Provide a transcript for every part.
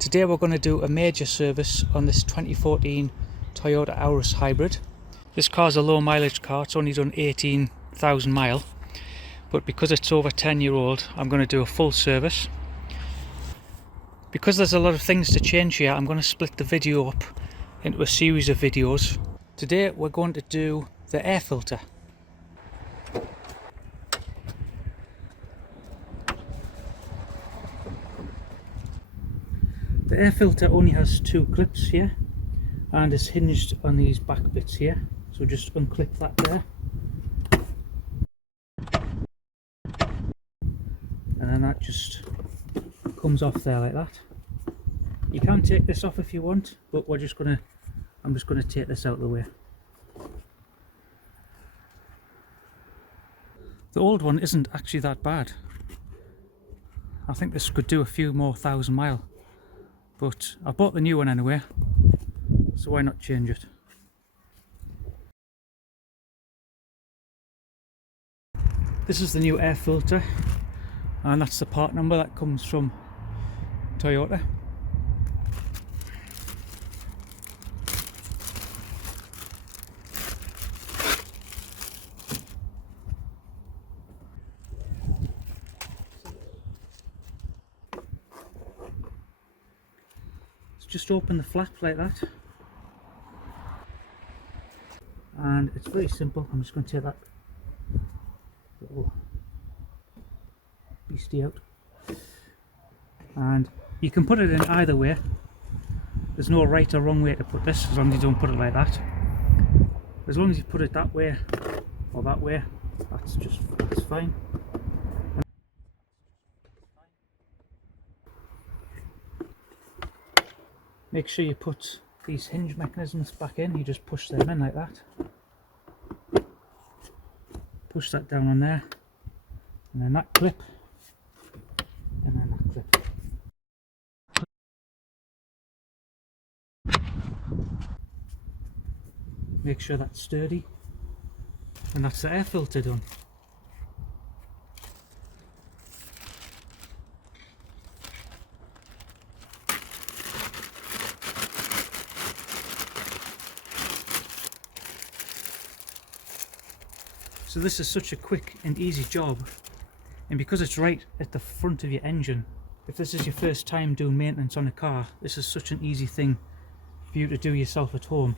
Today we're going to do a major service on this 2014 Toyota Auris Hybrid. This car's a low mileage car, it's only done 18,000 miles, but because it's over 10-year-old I'm going to do a full service. Because there's a lot of things to change here, I'm going to split the video up into a series of videos. Today we're going to do the air filter. The air filter only has two clips here and is hinged on these back bits here, so just unclip that there, and then that just comes off there like that. You can take this off if you want, but I'm just going to take this out of the way. The old one isn't actually that bad. I think this could do a few more 1,000 miles. But I bought the new one anyway, so why not change it? This is the new air filter, and that's the part number that comes from Toyota. Just open the flap like that, and it's very simple. I'm just going to take that little beastie out, and you can put it in either way. There's no right or wrong way to put this, as long as you don't put it like that. As long as you put it that way or that way, that's fine. Make sure you put these hinge mechanisms back in. You just push them in like that. Push that down on there, and then that clip, and then that clip. Make sure that's sturdy, and that's the air filter done. So this is such a quick and easy job, and because it's right at the front of your engine, if this is your first time doing maintenance on a car, this is such an easy thing for you to do yourself at home,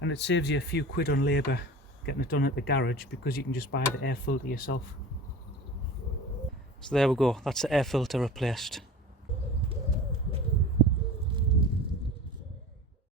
and it saves you a few quid on labour getting it done at the garage, because you can just buy the air filter yourself. So there we go, that's the air filter replaced.